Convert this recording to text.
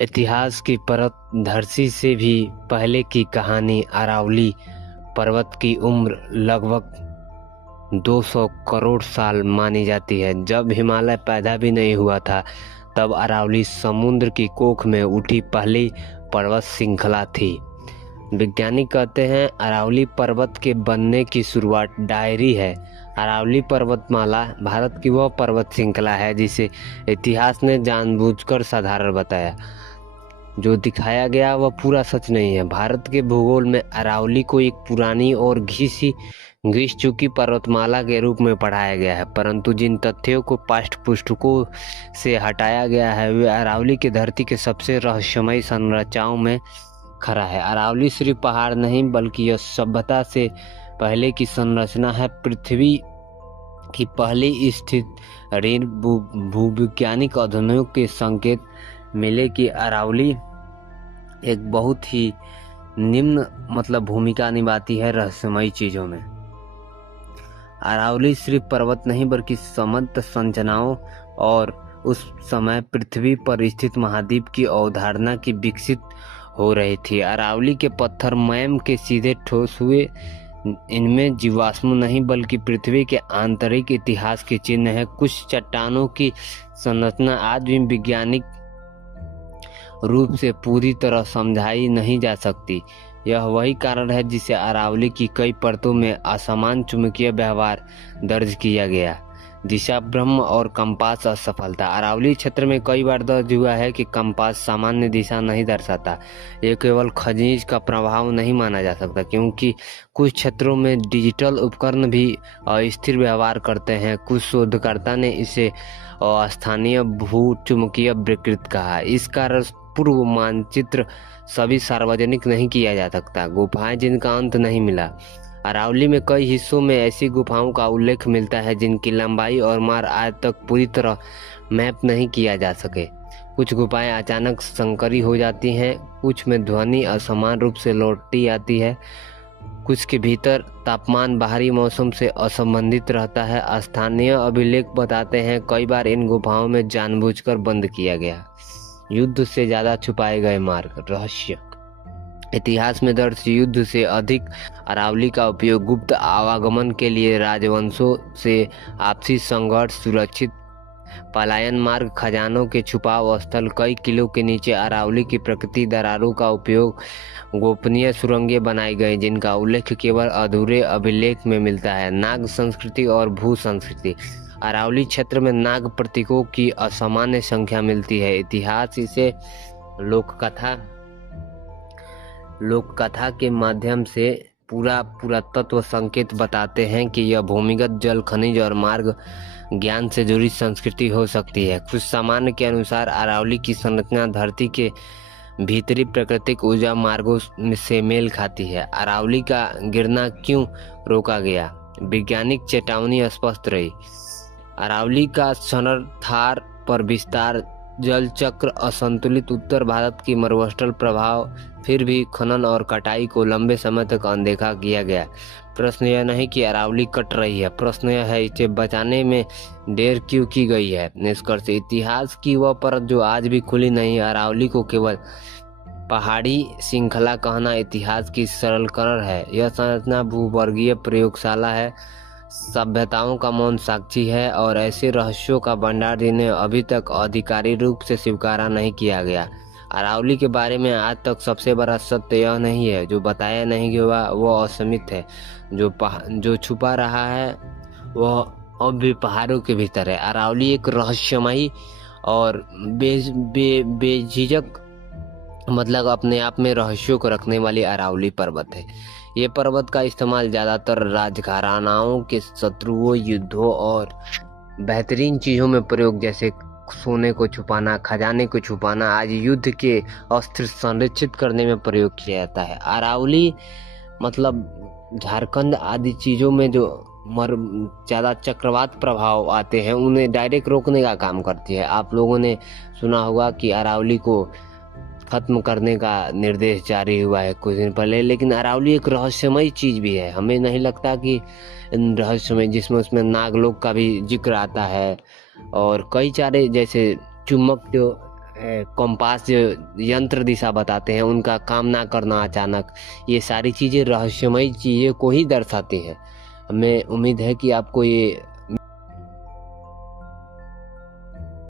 इतिहास की परत धरती से भी पहले की कहानी। अरावली पर्वत की उम्र लगभग 200 करोड़ साल मानी जाती है। जब हिमालय पैदा भी नहीं हुआ था तब अरावली समुद्र की कोख में उठी पहली पर्वत श्रृंखला थी। वैज्ञानिक कहते हैं अरावली पर्वत के बनने की शुरुआत डायरी है। अरावली पर्वतमाला भारत की वह पर्वत श्रृंखला है जिसे इतिहास ने जानबूझकर साधारण बताया। जो दिखाया गया वह पूरा सच नहीं है। भारत के भूगोल में अरावली को एक पुरानी और घिस चुकी पर्वतमाला के रूप में पढ़ाया गया है, परंतु जिन तथ्यों को पाठ्य पुस्तकों से हटाया गया है वे अरावली की धरती के सबसे रहस्यमयी संरचनाओं में खड़ा है। अरावली सिर्फ पहाड़ नहीं बल्कि यह सभ्यता से पहले की संरचना है। पृथ्वी की पहली स्थित ऋण भूवैज्ञानिक अध्ययनों के संकेत मिले कि अरावली एक बहुत ही निम्न भूमिका निभाती है रहस्यमयी चीजों में। अरावली सिर्फ पर्वत नहीं बल्कि समृद्ध संरचनाओं और उस समय पृथ्वी पर स्थित महाद्वीप की अवधारणा की विकसित हो रही थी। अरावली के पत्थर मैम के सीधे ठोस हुए, इनमें जीवाश्म नहीं बल्कि पृथ्वी के आंतरिक इतिहास के चिन्ह है। कुछ चट्टानों की संरचना आज भी वैज्ञानिक रूप से पूरी तरह समझाई नहीं जा सकती। यह वही कारण है जिसे अरावली की कई परतों में असमान चुंबकीय व्यवहार दर्ज किया गया। दिशा भ्रम और कंपास असफलता। अरावली क्षेत्र में कई बार दर्ज हुआ है कि कंपास सामान्य दिशा नहीं दर्शाता। ये केवल खनिज का प्रभाव नहीं माना जा सकता, क्योंकि कुछ क्षेत्रों में डिजिटल उपकरण भी अस्थिर व्यवहार करते हैं। कुछ शोधकर्ता ने इसे अस्थानीय भू चुंबकीय विकृति कहा। इस कारण पूर्व मानचित्र सभी सार्वजनिक नहीं किया जा सकता। गुफाएं जिनका अंत नहीं मिला। अरावली में कई हिस्सों में ऐसी गुफाओं का उल्लेख मिलता है जिनकी लंबाई और मार्ग आज तक पूरी तरह मैप नहीं किया जा सके। कुछ गुफाएं अचानक संकरी हो जाती हैं, कुछ में ध्वनि असमान रूप से लौटती आती है, कुछ के भीतर तापमान बाहरी मौसम से असंबंधित रहता है। स्थानीय अभिलेख बताते हैं कई बार इन गुफाओं में जानबूझकर बंद किया गया। युद्ध से ज्यादा छुपाए गए मार्ग। रहस्य। इतिहास में दर्ज युद्ध से अधिक अरावली का उपयोग गुप्त आवागमन के लिए, राजवंशों से आपसी संघर्ष, सुरक्षित पलायन मार्ग, खजानों के छुपाव स्थल। कई किलों के नीचे अरावली की प्रकृति दरारों का उपयोग गोपनीय सुरंगें बनाई गई जिनका उल्लेख केवल अधूरे अभिलेख में मिलता है। नाग संस्कृति और भू संस्कृति। अरावली क्षेत्र में नाग प्रतीकों की असामान्य संख्या मिलती है। इतिहास इसे लोककथा के माध्यम से पुरातत्व संकेत बताते हैं कि यह भूमिगत जल, खनिज और मार्ग ज्ञान से जुड़ी संस्कृति हो सकती है। कुछ सामान्य के अनुसार अरावली की संरचना धरती के भीतरी प्राकृतिक ऊर्जा मार्गों से मेल खाती है। अरावली का गिरना क्यों रोका गया? वैज्ञानिक चेतावनी स्पष्ट रही। अरावली का क्षरण, थार पर विस्तार, जल चक्र, असंतुलित उत्तर भारत की मरुस्थल प्रभाव, फिर भी खनन और कटाई को लंबे समय तक अनदेखा किया गया। प्रश्न यह नहीं कि अरावली कट रही है, प्रश्न यह है इसे बचाने में देर क्यों की गई है। निष्कर्ष। इतिहास की वह परत जो आज भी खुली नहीं है। अरावली को केवल पहाड़ी श्रृंखला कहना इतिहास की सरलीकरण है। यह संरचना भूवर्गीय प्रयोगशाला है, सभ्यताओं का मौन साक्षी है और ऐसे रहस्यों का भंडार जिन्हें अभी तक आधिकारिक रूप से स्वीकार नहीं किया गया। अरावली के बारे में आज तक सबसे बड़ा सत्य यह नहीं है जो बताया नहीं गया वह असीमित है। जो छुपा रहा है वह अब भी पहाड़ों के भीतर है। अरावली एक रहस्यमयी और बेझिझक अपने आप में रहस्यों को रखने वाली अरावली पर्वत है। ये पर्वत का इस्तेमाल ज्यादातर राजघरानाओं के शत्रुओं, युद्धों और बेहतरीन चीजों में प्रयोग, जैसे सोने को छुपाना, खजाने को छुपाना, आज युद्ध के अस्त्र संरक्षित करने में प्रयोग किया जाता है। अरावली झारखंड आदि चीजों में जो ज्यादा चक्रवात प्रभाव आते हैं उन्हें डायरेक्ट रोकने का काम करती है। आप लोगों ने सुना होगा कि अरावली को खत्म करने का निर्देश जारी हुआ है कुछ दिन पहले, लेकिन अरावली एक रहस्यमयी चीज भी है। हमें नहीं लगता कि रहस्यमय, जिसमें उसमें नागलोक का भी जिक्र आता है और कई सारे जैसे चुम्बक जो कंपास जो यंत्र दिशा बताते हैं उनका काम ना करना अचानक, ये सारी चीज़ें रहस्यमय चीज़ें को ही दर्शाती हैं। हमें उम्मीद है कि आपको ये